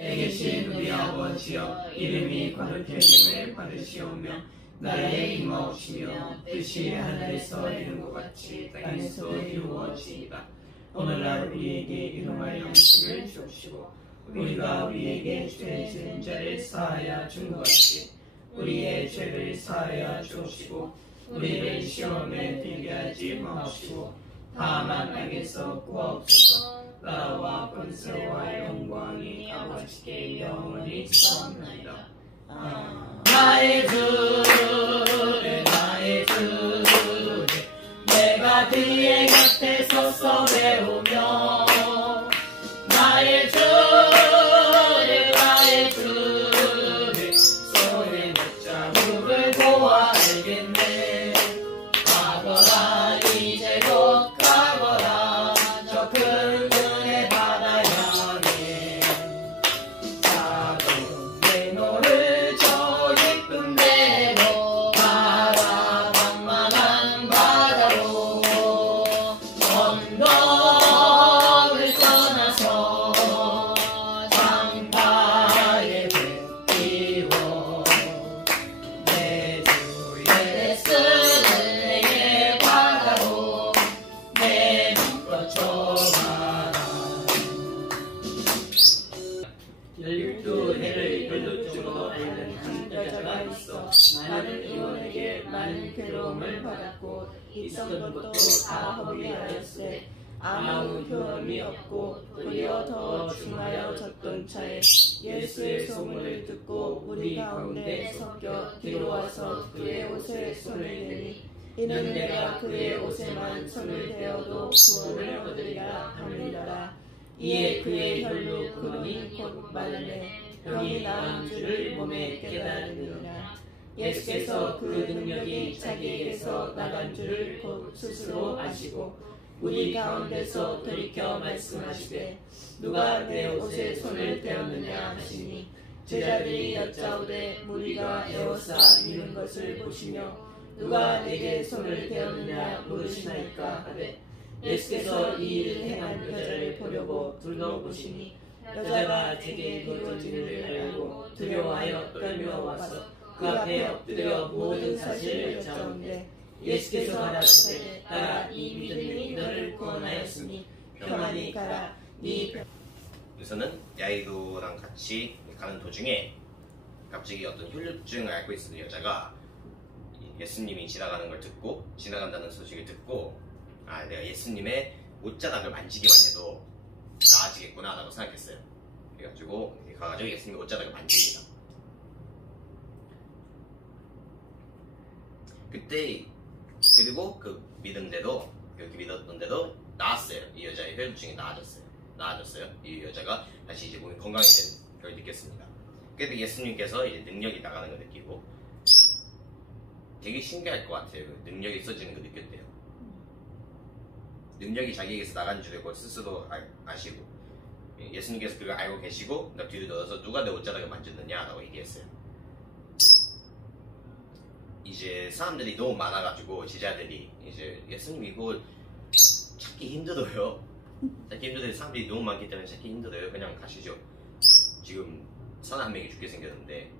계신 우리 아버지여, 이름이 거룩해짐을 받으시오며 나라의 임하옵시며 뜻이 하늘에서 이룬 것 같이 땅에서 이루어지이다. 오늘날 우리에게 일용할 양식을 주옵시고 우리가 우리에게 죄 지은 자를 사하여 준 것 같이 우리의 죄를 사하여 주옵시고 우리를 시험에 들게 하지 마옵시고 다만 악에서 구하옵소서. 나라와 권세와 영광이 아버지께 영원히 있사옵나이다. 나의 주를 나의 주를 내가 그의 곁에 서서 배우며 나의 주를 나의 주를 손에 붙잡음을 보아 알겠네. 가거라 이제 곧 가거라 저 큰 은혜 바다 향해 작은 내 노를 저 예쁜 대로 바라 방만한 바다로 언덕을 떠나서 장파에 뱉기워 내 주의 쓰는 내게 바다로 내 눈꺼쳐봐라. 열두 해를 혈루증으로 앓는 한 여자가 있어 많은 의원에게 많은 괴로움을 받았고 있었던 것도 다 허비하였으되 아무 효험이 없고 도리어 더 중하여 졌던 차에 예수의 소문을 듣고 우리 가운데 섞여 뒤로 와서 그의 옷에 손을 대니 이는 내가 그의 옷에만 손을 대어도 구원을 얻으리라 하느니라. 이에 그의 혈루 근이 곧 말래 병이 나은 줄을 몸에 깨달으니라. 예수께서 그 능력이 자기에게서 나간 줄을 곧 스스로 아시고 우리 가운데서 돌이켜 말씀하시되 누가 내 옷에 손을 대었느냐 하시니 제자들이 여짜오되 무리가 에워싸 미는 것을 보시며 누가 내게 손을 대었느냐 물으시나이까 하되 예수께서 이 일을 행한 여자를 보려고 둘러보시니 여자가 제게 이루어지는 줄 알고 두려워하여 떨며 와서 그 앞에 엎드려 모든 사실을 여짜오는데 예수께서 가라사대 따라 이 믿음이 너를 구원하였으니 평안히 가라. 네 우선은 야이로랑 같이 가는 도중에 갑자기 어떤 혈루증을 앓고 있는 여자가 예수님이 지나가는 걸 듣고 지나간다는 소식을 듣고 내가 예수님의 옷자락을 만지기만 해도 나아지겠구나 라고 생각했어요. 그래가지고 가가지고 예수님의 옷자락을 만집니다. 그때 그리고 그 믿음대로 그렇게 믿었던데도 나았어요. 이 여자의 혈루증이 나아졌어요. 이 여자가 다시 이제 몸이 건강해진 걸 느꼈습니다. 그래도 예수님께서 이제 능력이 나가는 걸 느끼고 되게 신기할 것 같아요. 그 능력이 써지는 걸 느꼈대요. 능력이 자기에게서 나간 줄을 곧 스스로 아시고 예수님께서 그걸 알고 계시고 뒤를 넣어서 누가 내 옷자락을 만졌느냐 라고 얘기했어요. 이제 사람들이 너무 많아가지고 제자들이 이제 예수님 이거 찾기 힘들어요. 사람들이 너무 많기 때문에 찾기 힘들어요. 그냥 가시죠. 지금 선 한 명이 죽게 생겼는데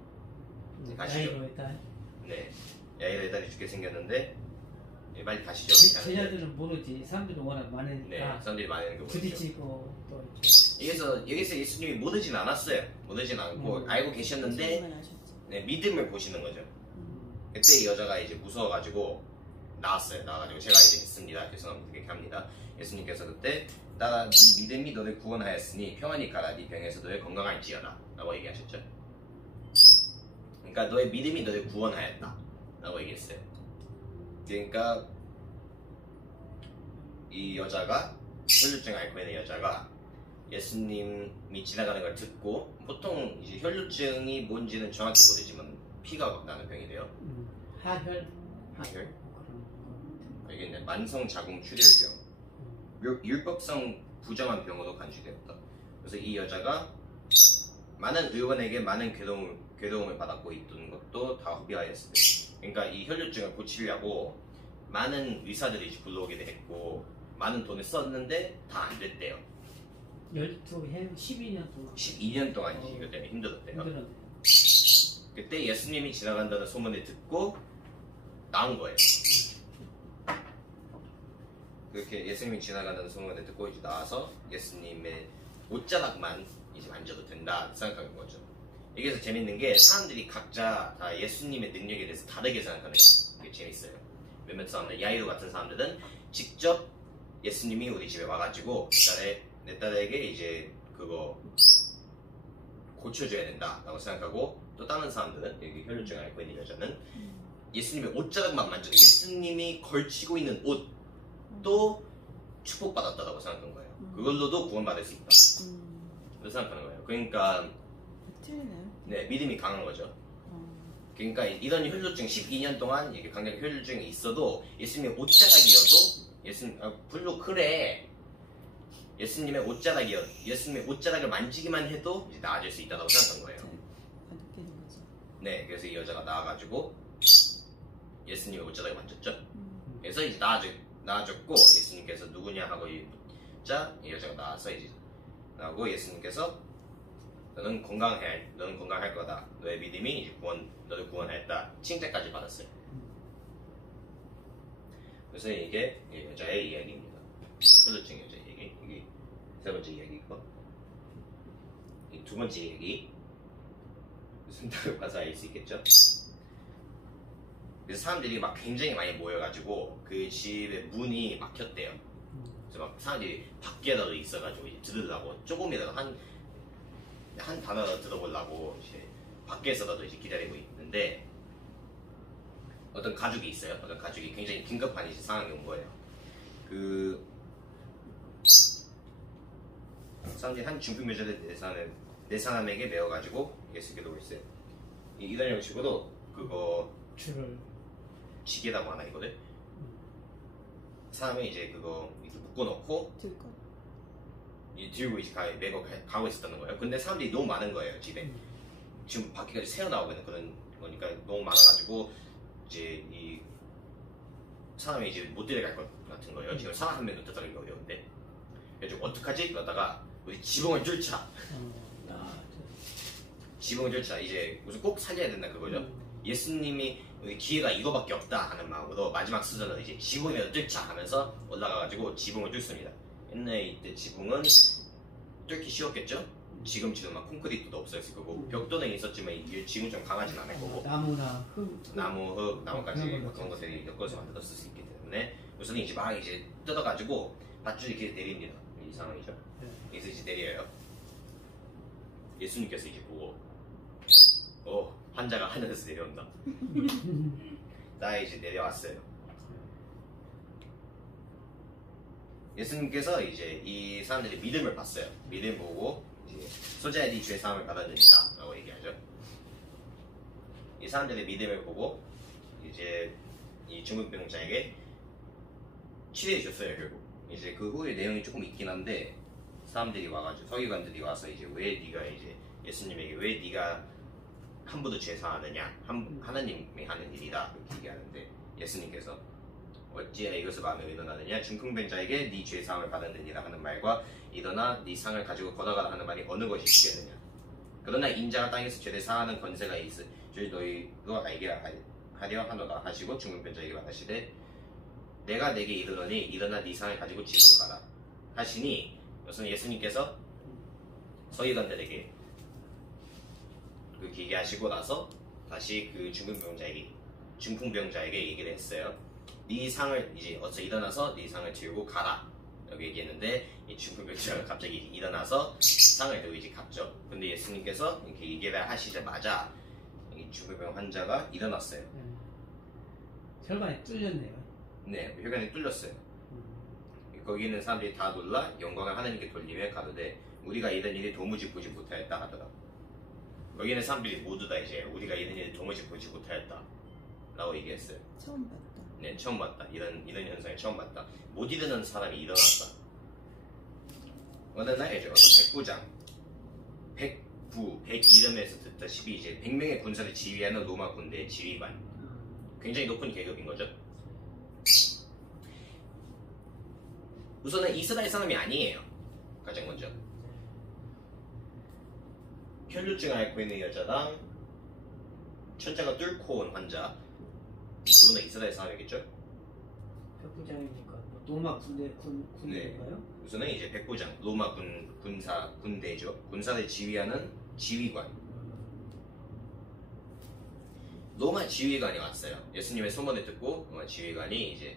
가시죠. 네, 야이로 일단이 죽게 생겼는데 빨리 가시죠. 제자들은 모르지. 사람들은 워낙 많으니까. 네, 사람들이 많으니까 모르죠. 부딪히고 또 여기서 예수님이 모르진 않았어요. 모르진 않고 알고 계셨는데 믿음을 보시는 거죠. 그때 이 여자가 이제 무서워가지고 나와가지고 제가 이제 했습니다. 죄송합니다. 그렇게 합니다. 예수님께서 그때 네 믿음이 너를 구원하였으니 평안히 가라. 네 병에서 너의 건강할지어다 라고 얘기하셨죠. 그러니까 너의 믿음이 너를 구원하였다 라고 얘기했어요. 그러니까 이 여자가 혈루증 앓고 있는 여자가 예수님이 지나가는 걸 듣고 보통 이제 혈루증이 뭔지는 정확히 모르지만 피가 나는 병이 돼요. 하혈? 알겠네. 만성 자궁 출혈병, 율법성 부정한 병으로 간주되었다. 그래서 이 여자가 많은 의원에게 많은 괴로움을 받았고 있던 것도 다 허비하였습니다. 그러니까 이 혈루증을 고치려고 많은 의사들이 불러오기도 했고 많은 돈을 썼는데 다 안 됐대요. 12해 12년 동안 12년 동안 이것 때문에 힘들었대요. 힘들었네. 그때 예수님이 지나간다는 소문을 듣고 나온 거예요. 그렇게 예수님이 지나간다는 소문을 듣고 이제 나와서 예수님의 옷자락만 이제 만져도 된다 생각하는 거죠. 여기서 재밌는 게 사람들이 각자 다 예수님의 능력에 대해서 다르게 생각하는 게 재밌어요. 몇몇 사람들, 야이로 같은 사람들은 직접 예수님이 우리 집에 와가지고 내 딸에게 이제 그거 고쳐줘야 된다라고 생각하고, 또 다른 사람들은, 여기 혈루증을 앓고 있는 여자는 예수님의 옷자락만 만져도 예수님이 걸치고 있는 옷도 축복받았다고 생각한 거예요. 그걸로도 구원받을 수 있다. 그렇게 생각하는 거예요. 그러니까 네, 믿음이 강한 거죠. 그러니까 이런 혈루증 12년 동안 이게 강력 혈루증이 있어도 예수님의 옷자락이어도 불로 그래. 예수님의 옷자락을 만지기만 해도 이제 나아질 수 있다고 생각한 거예요. 네, 그래서 이 여자가 나와가지고 예수님의 옷자락을 만졌죠. 그래서 이제 나아졌고, 예수님께서 누구냐 하고 이 여자가 나와서 이제 나오고, 예수님께서 너는 건강할 거다. 너의 믿음이 이제 너를 구원하였다. 칭찬까지 받았어요. 그래서 이게 이 여자의 이야기입니다. 혈루증 여자 얘기. 이게 세 번째 이야기고, 이 두 번째 얘기. 무슨 답을 봐서 알 수 있겠죠? 그래서 사람들이 막 굉장히 많이 모여가지고 그 집의 문이 막혔대요. 그래서 막 사람들이 밖에라도 있어가지고 이제 들으려고, 조금이라도 한 단어라도 들어보려고 이제 밖에서라도 이제 기다리고 있는데, 어떤 가족이 있어요. 어떤 가족이 굉장히 긴급한 이제 상황이 온 거예요. 그 사람들이 한 중풍묘자를 네 사람에게 메워가지고 예수께 오고 있어요. 이런 형식으로 그거 줄을 지게라고 하나 이거를 사람이 이제 그거 이렇게 묶어놓고 들고 이제 메고 가고 있었다는 거예요. 근데 사람들이 너무 많은 거예요. 집에 지금 밖에까지 새어나오고 있는 그런 거니까 너무 많아가지고 이제 이 사람이 이제 못 데려갈 것 같은 거예요. 지금 사람 한 명도 데려가기 어려운데, 그래서 어떡하지? 그러다가 우리 지붕을 뚫자. 지붕을 뚫자. 이제 무슨 꼭 살려야 된다 그거죠. 예수님이 기회가 이거밖에 없다 하는 마음으로 마지막 수절로 이제 지붕이라도 뚫자 하면서 올라가가지고 지붕을 뚫습니다. 옛날에 이때 지붕은 뚫기 쉬웠겠죠? 지금처럼 막 콘크리트도 없었을 거고 벽돌은 있었지만 지금 좀 강하진 않을 거고, 나무나 흙, 나무까지 그런 것들이 엮어서 만들었을 수 있기 때문에 우선 이제 막 이제 뜯어가지고 밧줄이 이렇게 내립니다. 이 상황이죠. 그래서 이제 내려요. 예수님께서 이제 보고 환자가 하늘에서 내려온다. 나 이제 내려왔어요. 예수님께서 이제 이 사람들의 믿음을 봤어요. 믿음 보고 이제 소자야 네 죄 사함을 받았느니라 라고 얘기하죠. 이 사람들의 믿음을 보고 이제 이 중풍병자에게 치료해 줬어요. 결국 이제 그 후에 내용이 조금 있긴 한데, 사람들이 와가지고 서기관들이 와서 이제 왜 네가 이제 예수님에게 왜 네가 함부로 죄 사하느냐, 하나님이 하는 일이다 이렇게 얘기하는데, 예수님께서 어찌해 이것을 마음에 의논하느냐, 중풍병자에게 네 죄 사함을 받았느니라 하는 말과 일어나 네 상을 가지고 걸어가라 하는 말이 어느 것이 쉽겠느냐. 그러나 인자가 땅에서 죄를 사하는 권세가 있을 줄 너희도 알게 하려 하노라 하시고, 중풍병자에게 말하시되 내가 내게 이르노니 일어나 네 상을 가지고 집으로 가라 하시니, 우선 예수님께서 서기관들에게 그렇게 얘기하시고 나서 다시 그 중풍병자에게 얘기를 했어요. 네 상을 이제 어서 일어나서 네 상을 들고 가라 라고 얘기했는데, 이 중풍병자가 갑자기 일어나서 상을 들고 이제 갔죠. 근데 예수님께서 이렇게 얘기를 하시자마자 이 중풍병 환자가 일어났어요. 혈관이 뚫렸네요. 네, 혈관이 뚫렸어요. 거기 있는 사람들이 다 놀라 영광을 하나님께 돌리며 가로되 우리가 이런 일이 도무지 보지 못하였다 하더라. 여기 있는 사람들이 모두 다 이제 우리가 이런 일을 도무지 보지 못하였다 라고 얘기했어요. 처음 봤다. 네, 처음 봤다. 이런 현상을 처음 봤다. 못 일어나는 사람이 일어났다. 어느 날 이제 어떤 백부장, 백 이름에서 듣다시피 이제 100명의 군사를 지휘하는 로마 군대의 지휘관, 굉장히 높은 계급인 거죠. 우선은 이스라엘 사람이 아니에요. 가장 먼저 혈류증을 앓고 있는 여자랑 천장을 뚫고 온 환자 이 두 분은 이스라엘 사람이겠죠? 백부장이니까 뭐 로마 군대인가요? 우선은 이제 백부장 로마 군대죠. 군사를 지휘하는 지휘관. 로마 지휘관이 왔어요. 예수님의 소문을 듣고 로마 지휘관이 이제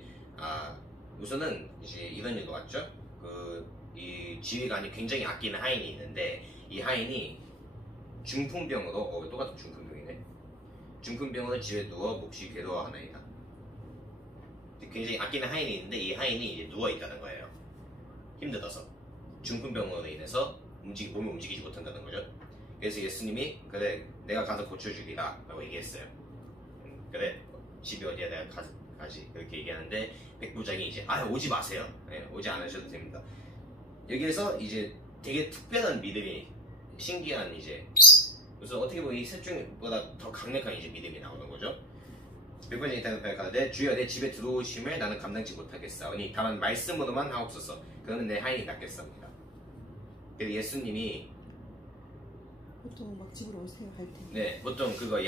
우선은 이제 이런 일도 왔죠. 이 지휘관이 굉장히 아끼는 하인이 있는데 이 하인이 중풍병으로 똑같은 중풍병이네. 중풍병으로 집에 누워 몹시 괴로워하나이다. 굉장히 아끼는 하인이 있는데 이 하인이 이제 누워 있다는 거예요. 힘들어서 중풍병으로 인해서 몸이 움직이지 못한다는 거죠. 그래서 예수님이 그래 내가 가서 고쳐주리라 라고 얘기했어요. 그래 집이 어디야 내가 가지 이렇게 얘기하는데 백부장이 이제 오지 마세요. 네, 오지 않으셔도 됩니다. 여기에서 이제 되게 특별한 믿음이 신기한 이제 그래서 어떻게 보면 이 셋 중보다 더 강력한 이제 믿음이 나오는 거죠. 백부장이 대답하여 가로되 주여 내 집에 들어오심을 나는 감당치 못하겠사오니 다만 말씀으로만 하옵소서 그러면 내 하인이 낫겠사옵니다. 그래서 예수님이 보통 막 집으로 오세요 할 때. 네, 보통 그거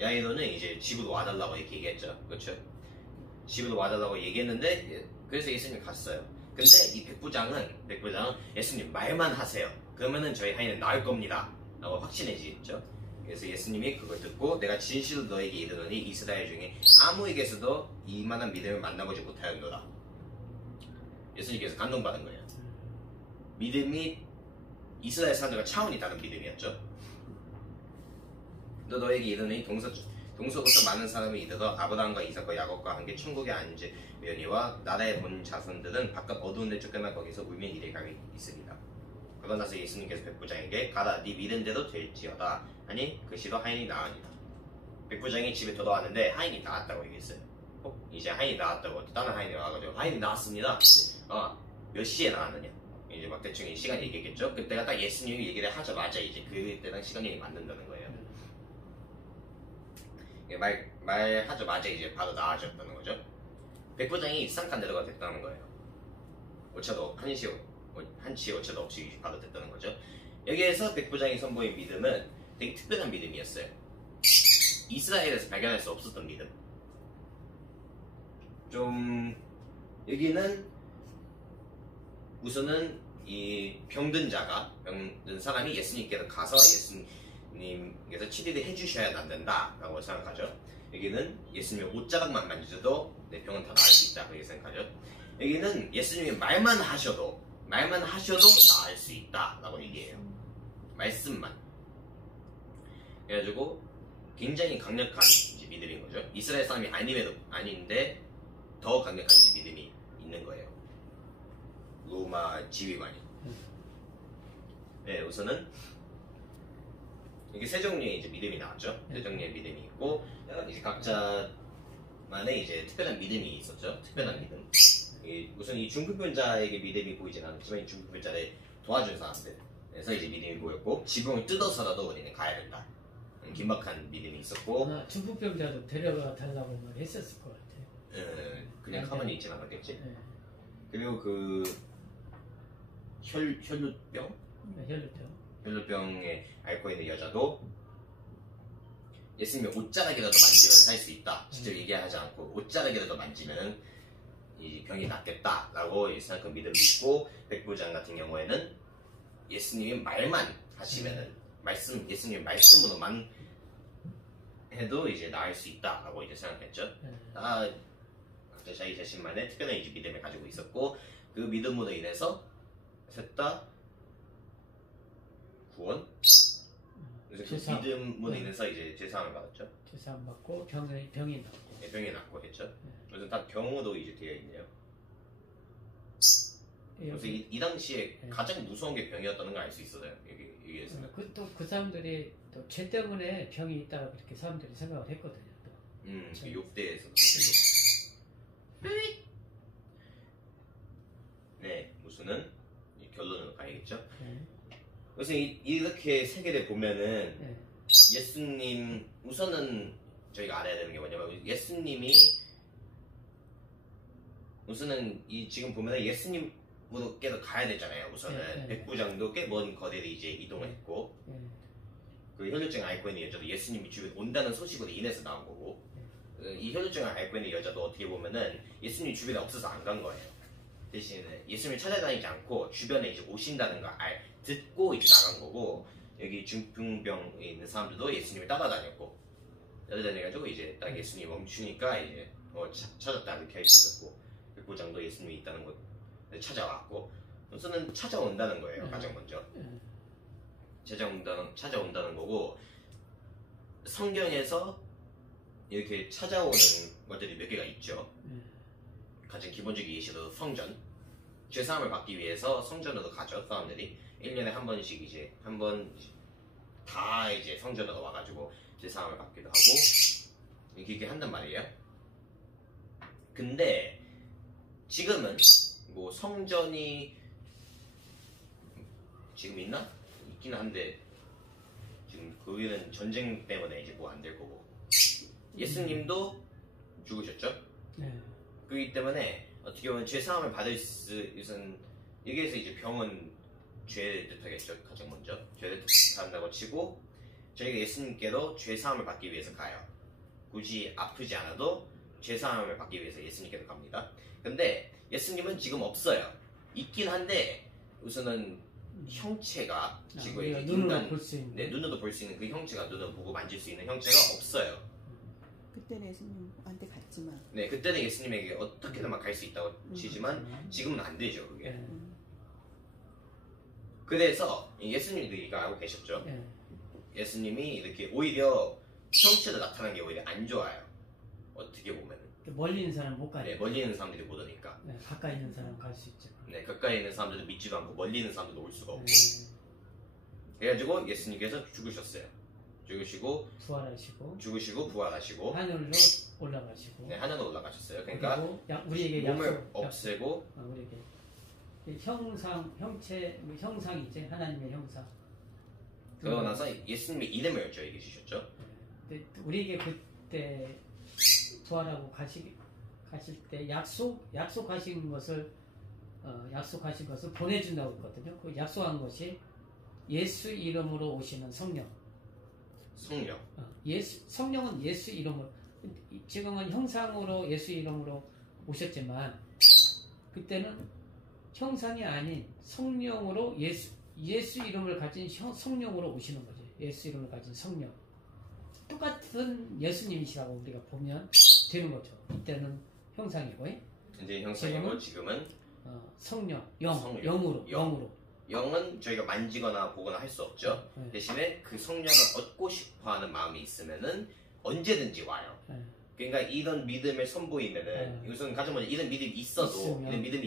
야이로는 이제 집으로 와달라고 이렇게 얘기했죠, 그렇죠? 집으로 와달라고 얘기했는데 그래서 예수님이 갔어요. 근데 이 백부장은 예수님 말만 하세요. 그러면은 저희 하인은 나을 겁니다. 라고 확신해지겠죠. 그래서 예수님이 그걸 듣고 내가 진실로 너에게 이르노니 이스라엘 중에 아무에게서도 이만한 믿음을 만나보지 못하였노라. 예수님께서 감동받은 거예요. 믿음이 이스라엘 사람들과 차원이 다른 믿음이었죠. 너에게 이르노니 동서부터 많은 사람이 이르러 아브라함과 이삭과 야곱과 함께 천국에 앉으려니와 나라에 본 자손들은 바깥 어두운 데 쫓겨나 거기서 울며 이래 가게 있으리라. 그러고 나서 예수님께서 백부장에게 가라 네 믿은 대로 될지어다 하니 그 시로 하인이 나으니라. 백부장이 집에 돌아왔는데 하인이 나았다고 얘기했어요. 이제 하인이 나았다고 다른 하인이 와가지고 하인이 나았습니다. 몇 시에 나왔느냐 이제 막 대충 이 시간 얘기했겠죠. 그때가 딱 예수님이 얘기를 하자마자 이제 그때랑 시간이 맞는다는 거예요. 말하자마자 이제 바로 나아졌다는 거죠. 백부장이 쌍칸 내려가 됐다는 거예요. 오차도 한치 오차도 없이 바로 됐다는 거죠. 여기에서 백부장이 선보인 믿음은 되게 특별한 믿음이었어요. 이스라엘에서 발견할 수 없었던 믿음. 좀 여기는 우선은 이 병든 사람이 예수님께서 가서 예수님께서 치료를 해주셔야 낫는다 라고 생각하죠. 여기는 예수님의 옷자락만 만져도 내 병은 다 나을 수 있다 그렇게 생각하죠. 여기는 예수님이 말만 하셔도 나을 수 있다 라고 얘기해요. 말씀만. 그래가지고 굉장히 강력한 이제 믿음인 거죠. 이스라엘 사람이 아닌데 더 강력한 믿음이 있는 거예요. 로마 지휘관이. 네, 우선은 이게 세 종류의 이제 믿음이 나왔죠. 세 종류의 믿음이 있고 이제 각자만의 이제 특별한 믿음이 있었죠. 특별한 믿음. 우선 이 중풍병자에게 믿음이 보이진 않았지만 이 중풍병자를 도와준 사람들에서 이제 믿음이 보였고 지붕을 뜯어서라도 우리는 가야 된다. 긴박한 믿음이 있었고 중풍병자도 데려가 달라고 했었을 것 같아요. 그냥 가만히 있진 않았겠지. 그리고 그 혈루병에 앓고 있는 여자도 예수님의 옷자락이라도 만지면 살 수 있다. 직접 얘기하지 않고 옷자락이라도 만지면 이 병이 낫겠다라고 생각한 믿음이 있고 백부장 같은 경우에는 예수님이 말만 하시면은 예수님 말씀으로만 해도 이제 나을 수 있다라고 이제 생각했죠. 각자 자기 자신만의 특별한 이제 믿음을 가지고 있었고 그 믿음으로 인해서 셋 다 구원. 그래서 그 믿음으로 인해서 이제 제사함을 받았죠. 제사함 받고 병이 낫고. 네, 병이 낫고 했죠. 그래서 다 병으로 이제 되어 있네요. 그래서 이 당시에 가장 무서운 게 병이었다는 걸 알 수 있어요. 여기에서는. 또 그 사람들이 또 죄 때문에 병이 있다고 그렇게 사람들이 생각을 했거든요. 그 욕대에서. 네, 우선은 결론으로 가야겠죠. 그래서 이렇게 세계를 보면은 예수님 우선은 저희가 알아야 되는 게 뭐냐면 예수님이 우선은 지금 보면은 예수님 무덤께도 가야 되잖아요. 우선은 네, 네. 백부장도 꽤 먼 거리를 이제 이동을 했고 예. 그 혈루증을 앓고 있는 여자도 예수님이 주변에 온다는 소식으로 인해서 나온 거고 이 혈루증을 앓고 있는 여자도 어떻게 보면은 예수님 주변에 없어서 안 간 거예요. 대신에 예수님을 찾아다니지 않고 주변에 이제 오신다는 걸 듣고 이제 나간 거고 여기 중풍병에 있는 사람들도 예수님을 따라다녀가지고 이제 딱 예수님이 멈추니까 이제 찾았다 이렇게 할 수 있었고 백부장도 예수님이 있다는 걸 찾아왔고 우선은 찾아온다는 거예요. 가장 먼저 찾아온다는 거고 성경에서 이렇게 찾아오는 것들이 몇 개가 있죠. 가장 기본적인 예시도 성전. 죄사함을 받기 위해서 성전으로 가죠. 사람들이 1년에 한 번씩 이제 다 이제 성전으로 와가지고 죄사함을 받기도 하고 이렇게 한단 말이에요. 근데 지금은 뭐 성전이 지금 있나? 있긴 한데 지금 거기는 전쟁 때문에 이제 뭐 안 될 거고 예수님도 죽으셨죠? 네. 그렇기 때문에 어떻게 보면 죄사함을 받을 우선 여기에서 이제 병은 죄를 뜻하겠죠. 가장 먼저 죄를 뜻한다고 치고 저희가 예수님께도 죄사함을 받기 위해서 가요. 굳이 아프지 않아도 죄사함을 받기 위해서 예수님께도 갑니다. 근데 예수님은 지금 없어요. 있긴 한데 우선은 형체가 지금 이제 눈으로 볼 수 있는 눈으로 볼 수 있는 그 형체가 눈으로 보고 만질 수 있는 형체가 없어요. 그때는 예수님한테 갔지만 네, 그때는 예수님에게 어떻게든 막 갈 수 있다고 치지만 지금은 안 되죠, 그게. 네. 그래서 예수님도 이거 알고 계셨죠. 네. 예수님이 이렇게 오히려 형체로 나타나는 게 오히려 안 좋아요. 어떻게 보면. 멀리 있는 사람 못 가요. 네, 멀리 있는 사람들이 못 오니까. 네, 가까이 있는 사람 갈 수 있죠. 네, 가까이 있는 사람들도 믿지도 않고 멀리 있는 사람들도 올 수가 없고. 네. 그래가지고 예수님께서 죽으셨어요. 죽으시고 부활하시고 하늘로 올라가시고 네, 하늘로 올라가셨어요. 그러니까 우리에게 몸을 없애고 우리에게 형상이지 하나님의 형상. 그러고 나서 예수님의 이름을 저에게 주셨죠. 네, 우리에게 그때 부활하고 가실 때 약속하신 것을 보내준다고 했거든요. 그 약속한 것이 예수 이름으로 오시는 성령. 성령은 예수 이름으로, 지금은 형상으로 예수 이름으로 오셨지만 그때는 형상이 아닌 성령으로 예수 이름을 가진 성령으로 오시는 거죠. 예수 이름을 가진 성령. 똑같은 예수님이시라고 우리가 보면 되는 거죠. 이때는 형상이고 이제 형상이고 지금은 성령, 영으로. 영은 저희가 만지거나 보거나 할 수 없죠. 네. 대신에 그 성령을 얻고 싶어하는 마음이 있으면은 언제든지 와요. 네. 그러니까 이런 믿음을 선보이면은 우선 가장 먼저 이런 믿음이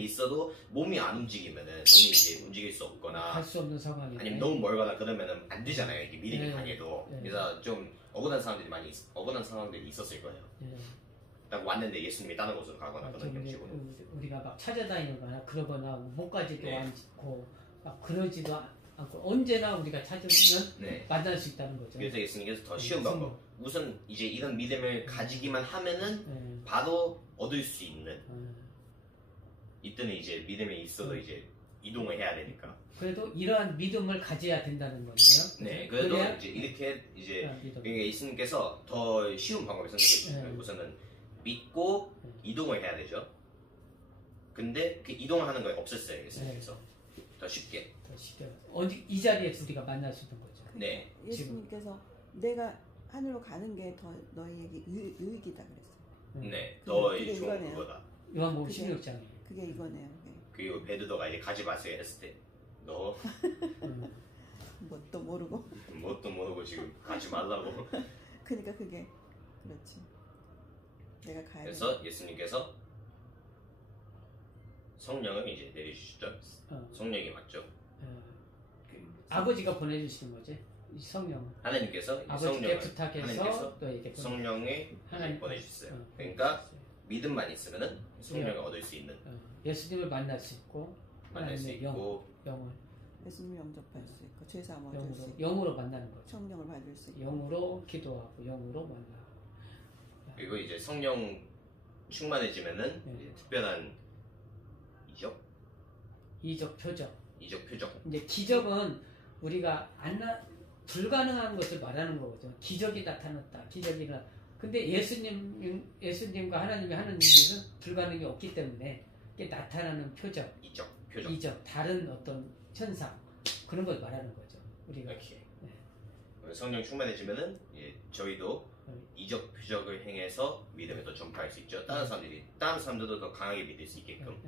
있어도 몸이 안 움직이면은 몸이 이제 움직일 수 없거나 할 수 없는 상황이 아니면 너무 멀거나 그러면은 안 되잖아요. 이게 믿음이 네. 강해도. 네. 그래서 좀 억울한 상황들이 있었을 거예요. 네. 딱 왔는데 예수님이 다른 곳으로 가거나 그런 형식으로. 우리가 막 찾아다니거나 그러거나 못 가지도 네. 않고 막 그러지도 않고 언제나 우리가 찾으면 네. 만날 수 있다는 거죠. 그래서 예수님께서 더 쉬운 방법. 우선 이제 이런 믿음을 가지기만 하면은 네. 바로 얻을 수 있는. 이때는 이제 믿음이 있어도 이제 이동을 해야 되니까. 그래도 이러한 믿음을 가져야 된다는 거예요. 네, 그래도 이제 이렇게 이제 그러니까 예수님께서 더 쉬운 방법을 선택해 주셨어요. 네. 우선은 믿고 이동을 해야 되죠. 근데 그 이동을 하는 거에 없었어요, 예수님께서. 더 쉽게. 어디 이 자리에서 우리가 만날 수 있는 거죠. 네. 예수님께서 내가 하늘로 가는 게 더 너희에게 유익이다 그랬어요. 네, 더 그게 좋은 이거네요. 그거다. 요한복음 16장에. 그게 이거네요. 그리고 베드로가 이제 가지 마세요 했을 때, 너 뭣도 모르고. 뭣도 모르고 지금 가지 말라고. 그러니까 그게 그렇지. 내가 가야 돼. 그래서 예수님께서 성령을 이제 내려주시죠. 성령이 맞죠. 아버지가 보내주시는 거지. 이 성령은. 하나님께서 이 아버지께 성령을 부탁해서 또 이렇게 성령에 하나님 보내주셨어요. 그러니까 믿음만 있으면은 성령을 얻을 수 있는. 예수님을 만날 수 있고 만날 수 있고 영을 예수님 영접할 수 있고 죄사함 얻을 수 있고 영으로 만나는 거죠. 성령을 받을 수 있고 영으로 기도하고 영으로 만나고. 그리고 이제 성령 충만해지면은 이제 특별한 이적 이적 표적. 이적 표적. 이제 기적은 우리가 불가능한 것을 말하는 거거든. 기적이 나타났다. 기적이나. 근데 예수님과 하나님이 하는 일은 불가능이 없기 때문에 이게 나타나는 표적, 이적 표적. 이적, 다른 어떤 현상 그런 걸 말하는 거죠. 우리가. 이렇게. 성령 충만해지면은 저희도 이적 표적을 행해서 믿음을 더 전파할 수 있죠. 다른 사람들도 더 강하게 믿을 수 있게끔.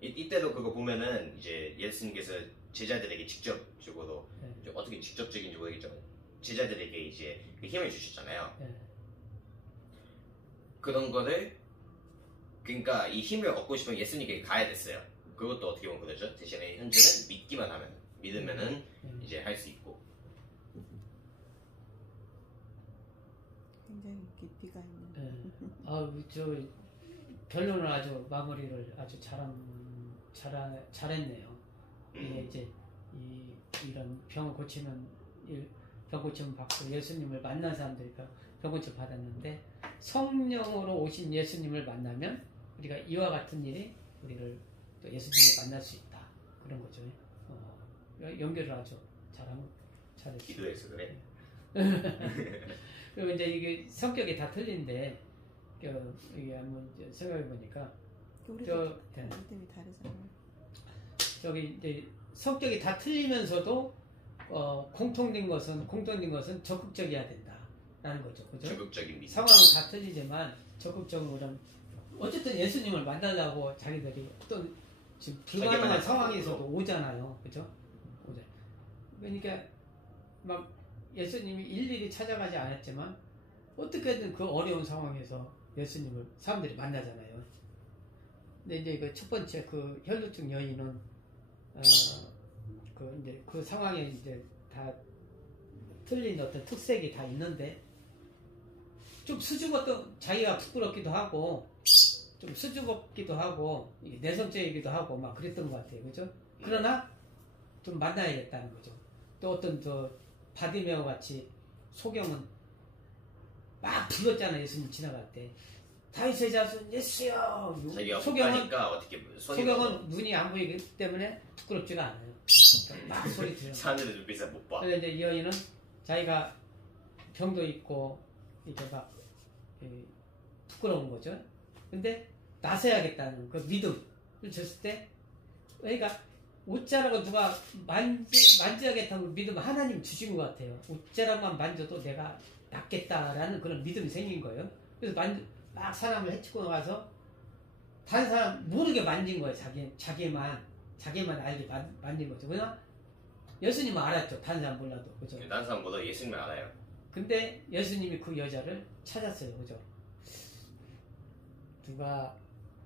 이때도 그거 보면은 이제 예수님께서 제자들에게 직접적으로 어떻게 직접적인지 모르겠지만 제자들에게 이제 그 힘을 주셨잖아요. 그런 거를 그러니까 이 힘을 얻고 싶으면 예수님께 가야 됐어요. 그것도 어떻게 보면 그러죠. 대신에 현재는 믿기만 하면 믿으면은 이제 할 수 있고. 굉장히 깊이가 있는. 저 결론을 아주 마무리를 아주 잘했네요. 이게 이제 이런 병 고치는 받고 예수님을 만난 사람들이 병 고침 받았는데 성령으로 오신 예수님을 만나면 우리가 이와 같은 일이 우리를 또 예수님을 만날 수 있다 그런 거죠. 연결을 아주 잘했어요. 기도해서 그래. 그리고 이제 이게 성격이 다 틀린데 이게 한번 생각해 보니까 우리 믿음이 다르잖아요. 저기 이제 성격이 다 틀리면서도 공통된 것은 적극적이어야 된다라는 거죠. 그죠? 적극적인 믿음. 상황은 다 틀리지만 적극적으로 어쨌든 예수님을 만나려고 자기들이 어떤 지금 불가능한 상황에서도 오잖아요. 그죠? 그러니까 막 예수님이 일일이 찾아가지 않았지만 어떻게든 그 어려운 상황에서 예수님을 사람들이 만나잖아요. 근데 이제 그 첫 번째 그 혈루증 여인은 그 상황에 이제 다 틀린 어떤 특색이 다 있는데 좀 수줍었던 자기가 부끄럽기도 하고 좀 수줍었기도 하고 내성적이기도 하고 막 그랬던 것 같아요. 그죠? 그러나 좀 만나야겠다는 거죠. 또 어떤 바디메오 같이 소경은 막 불렀잖아요. 예수님 지나갈 때 다윗의 자손 예수여. 소경은 눈이 안 보이기 때문에 부끄럽지가 않아요. 그러니까 막 소리 들려. 사람들이 눈빛을 못 봐. 그래서 이제 이 여인은 자기가 병도 있고 이렇게 막 부끄러운 거죠. 근데 나서야겠다는 그 믿음을 줬을 때, 그러니까 옷자락을 누가 만져야겠다고 믿으면 하나님 주신 것 같아요. 옷자락만 만져도 내가 낫겠다라는 그런 믿음이 생긴 거예요. 그래서 막 사람을 해치고 나가서 다른 사람 모르게 만진 거예요. 자기만 알게 만진 거죠. 그냥 예수님은 알았죠. 다른 사람 몰라도. 그죠? 다른 사람 몰라도 예수님을 알아요. 근데 예수님이 그 여자를 찾았어요. 그죠? 누가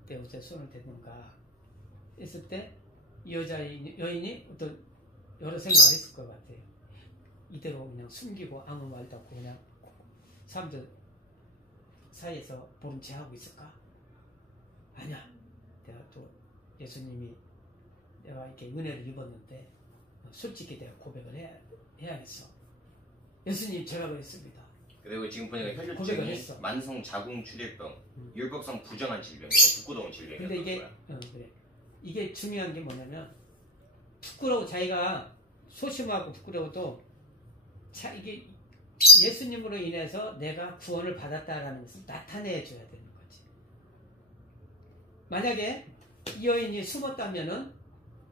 내 옷에 손을 대는가 했을 때 이 여인이 어떤 여러 생각을 했을 것 같아요. 이대로 그냥 숨기고 아무 말도 없고 그냥 사람들 사이에서 모른 체 하고 있을까? 아니야. 내가 또 예수님이 내가 이렇게 은혜를 입었는데 솔직히 내가 고백을 해야겠어. 예수님 제가 그랬습니다. 그리고 지금 보니까 혈류증이 만성 자궁 출혈병, 율곡성 부정한 질병이고 부끄러운 질병이라는 근데 이게 그래. 이게 중요한 게 뭐냐면 자기가 소심하고 부끄러워도 이게 예수님으로 인해서 내가 구원을 받았다라는 것을 나타내 줘야 되는 거지. 만약에 이 여인이 숨었다면은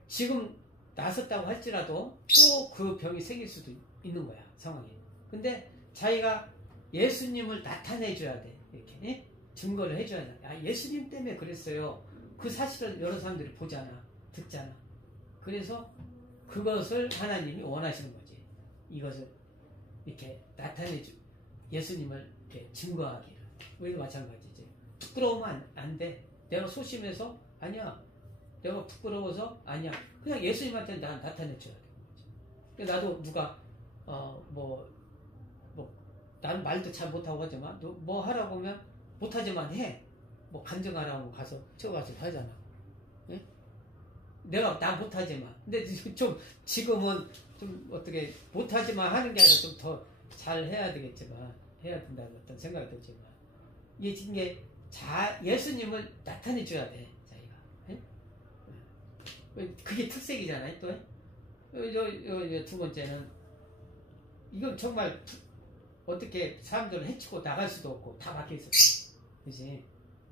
지금 나섰다고 할지라도 또 그 병이 생길 수도 있는 거야, 상황이. 근데 자기가 예수님을 나타내 줘야 돼. 이렇게 증거를 해줘야 돼. 아, 예수님 때문에 그랬어요. 그 사실을 여러 사람들이 보잖아, 듣잖아. 그래서 그것을 하나님이 원하시는 거지. 이것을 이렇게 나타내주, 예수님을 이렇게 증거하기를. 우리도 마찬가지지. 부끄러우면 안 돼. 내가 소심해서 아니야. 내가 부끄러워서 아니야. 그냥 예수님한테 난 나타내줘야 되는 거지. 나도 누가 난 말도 잘 못하고 하지만 뭐 하라고 하면 못하지만 해. 뭐 간증하라고 가서 쳐가서 하잖아. 예? 내가 나 못하지만. 근데 좀 지금은 좀 어떻게 못하지만 하는 게 아니라 좀 더 잘 해야 되겠지만 해야 된다는 어떤 생각이 들지만 이게 예수님을 나타내 줘야 돼 자기가. 예? 그게 특색이잖아요. 또 두 번째는 이건 정말 어떻게 사람들을 해치고 나갈 수도 없고 다 막혀 있었어. 그지?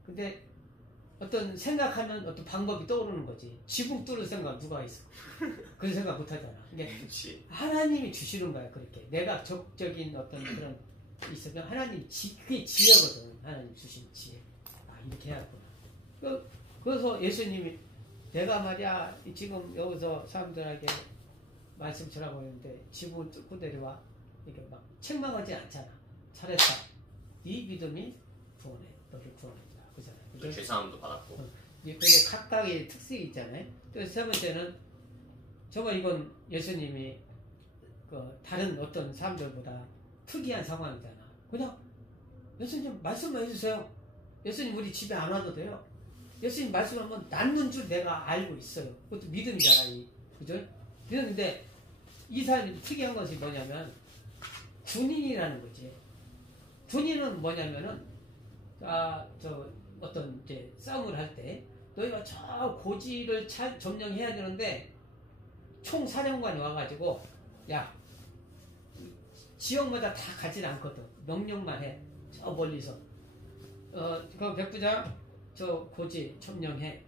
근데 어떤 생각하는 어떤 방법이 떠오르는 거지. 지붕 뚫을 생각 누가 있어? 그런 생각 못 하잖아. 그러니까 그렇지. 하나님이 주시는 거야. 그렇게 내가 적적인 어떤 그런 있으면 하나님 그게 지혜거든. 하나님 주신 지혜. 아 이렇게 해야구나. 그래서 예수님이 내가 말이야 지금 여기서 사람들에게 말씀 전하고 있는데 지붕을 뚫고 내려와 이렇게 막 책망하지 않잖아. 잘했다. 네 믿음이 구원해. 너를 구원한다. 그잖아요. 또 죄사함도 받았고. 그게 각각의 특색이 있잖아요. 또 세 번째는 정말 이건 예수님이 다른 어떤 사람들보다 특이한 상황이잖아. 그냥 예수님 말씀만 해주세요. 예수님 우리 집에 안 와도 돼요. 예수님 말씀하면 낫는 줄 내가 알고 있어요. 그것도 믿음이잖아. 그죠? 그런데 이 사람이 특이한 것이 뭐냐면 군인이라는 거지. 군인은 뭐냐면은 어떤 이제 싸움을 할 때 너희가 저 고지를 점령해야 되는데 총사령관이 와가지고 야 지역마다 다 가진 않거든. 명령만 해. 저 멀리서 그 백부장 저 고지 점령해.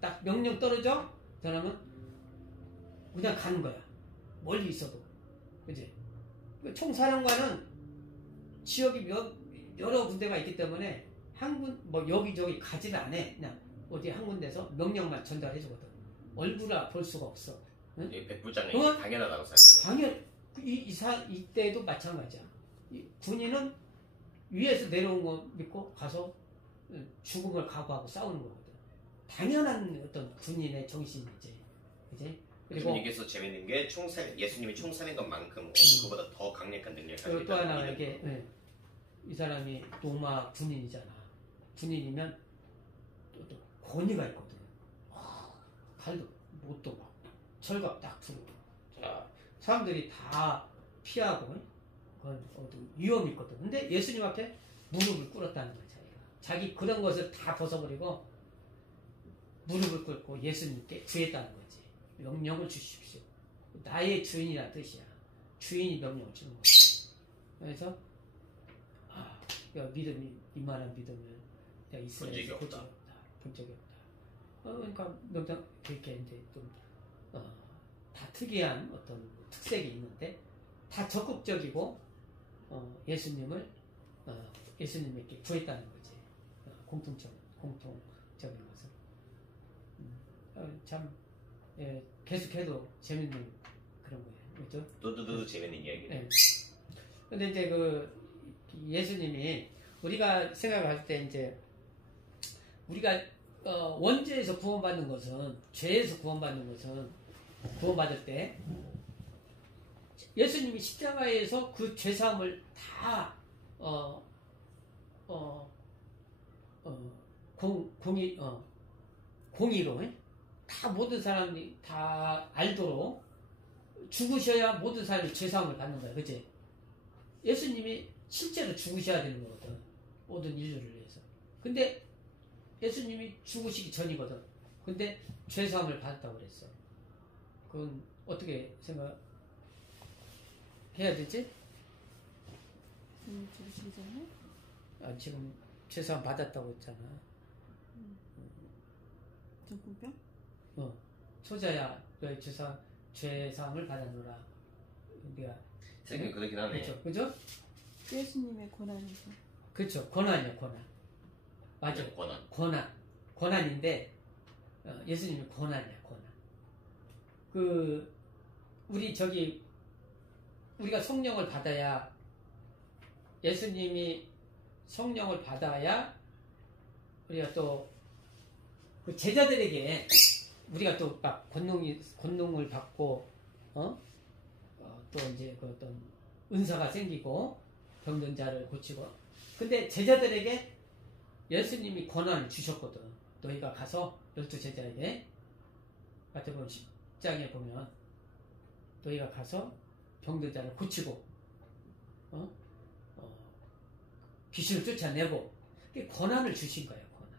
딱 명령 떨어져. 그러면 그냥 가는 거야. 멀리 있어도. 그지? 총사령관은 지역이 여러 군데가 있기 때문에 여기저기 가지를 안 해. 그냥 어디 한 군데서 명령만 전달해 주거든. 얼굴을 볼 수가 없어. 응? 백부장이 당연하다고 생각합니다. 이때도 마찬가지야. 군인은 위에서 내려온 거 믿고 가서 죽음을 각오하고 싸우는 거거든. 당연한 어떤 군인의 정신이지. 그지? 그리고 여기서 재밌는 게 예수님이 총사인 것만큼 그보다 더 강력한 능력을 가지고 또 하나 이게 이 사람이 로마 군인이잖아. 군인이면 또 권위가 있거든. 칼도 못도 막 철갑 딱 두르고 사람들이 다 피하고 그건 위험이 있거든. 근데 예수님 앞에 무릎을 꿇었다는 거야. 자기 그런 것을 다 벗어버리고 무릎을 꿇고 예수님께 구했다는 거지. 명령을 주십시오. 나의 주인이라는 뜻이야. 주인이 명령을 주는 거야. 그래서 믿음이 이만한 믿음을 내가 이스라엘에서 본 적이 없다. 본 적이 없다. 그러니까 명당 그렇게 이제 좀 다 특이한 어떤 특색이 있는데 다 적극적이고 예수님을 예수님에게 구했다는 거지. 공통적인 것을. 참 계속해도 재밌는 그런 거예요. 그렇죠? 또 재밌는 이야기네. 네. 근데 이제 예수님이 우리가 생각할 때 이제 우리가 원죄에서 구원받는 것은 죄에서 구원받을 때 예수님이 십자가에서 그 죄사함을 다 공의로 다 모든 사람이 다 알도록 죽으셔야 모든 사람이 죄사함을 받는 거야. 그치? 예수님이 실제로 죽으셔야 되는 거거든. 모든 인류를 위해서. 근데 예수님이 죽으시기 전이거든. 근데 죄사함을 받았다고 그랬어. 그건 어떻게 생각해야 되지? 죽으시기 전에? 지금 죄사함 받았다고 했잖아. 정신병? 소자야 너의 죄사함을 받아노라. 우리가 생각이 그렇긴 하네. 그죠? 예수님의 고난에서. 그렇죠. 고난이야, 고난. 맞아. 네, 고난인데 예수님이 고난이야, 고난. 우리가 성령을 받아야 예수님이 성령을 받아야 우리가 또 그 제자들에게 우리가 또 막 권능을 받고 또 이제 그 어떤 은사가 생기고 병든 자를 고치고. 근데 제자들에게 예수님이 권한을 주셨거든. 너희가 가서 12 제자에게 마태복음 10장에 보면 너희가 가서 병든 자를 고치고 귀신을 쫓아내고 권한을 주신 거예요. 권한.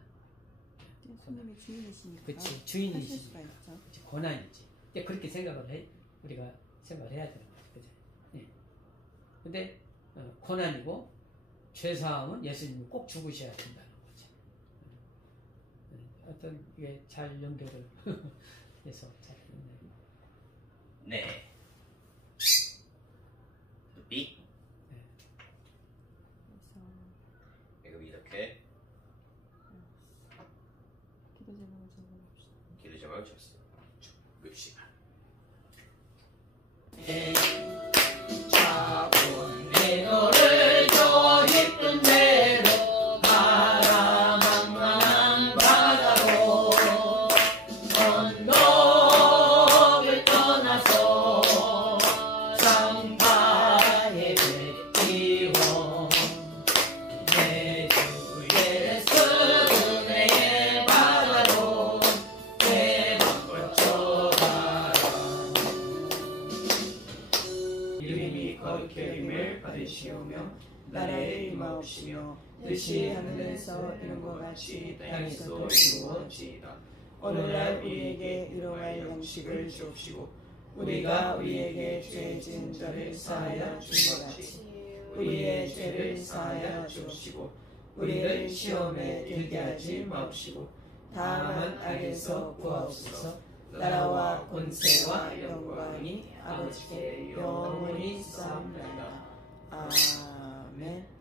손님이 주인이시니까 그치, 하실 주인이지. 수가 있죠. 그치, 권한이지. 근데 그렇게 생각을 해, 우리가 생각을 해야 되는 거지. 그죠? 예. 근데, 권한이고, 죄사함은 예수님이 꼭 죽으셔야 된다는 거지. 어떤, 이게 잘 연결을 해서 잘 했네. 네. B. 그래서 그럼 이렇게 기도 제목을 적어봅시다. 기도 제목을 줬어요. 봅시다. 자본 내 너를 저 깊은 데로 가라 망망한 바다로 언덕을 떠나서 상파에 뱉기워 내 주 예수 은혜의 바다로 내 맘 걸쳐가라. 이름이 거룩히 여김을 받으시오며 나라의 임하옵시며 뜻이 하늘에서 이룬 것 같이 땅에서도 이루어지이다. 오늘날 우리에게 일용할 양식을 주옵시고 우리가 우리에게 죄 지은 자를 사하여 준 것 같이 우리의 죄를 사하여 주옵시고 우리를 시험에 들게 하지 마옵시고 다만 악에서 구하옵소서. 나라와 권세와 영광이 아버지께 영원히 쌓옵나이다. 아멘.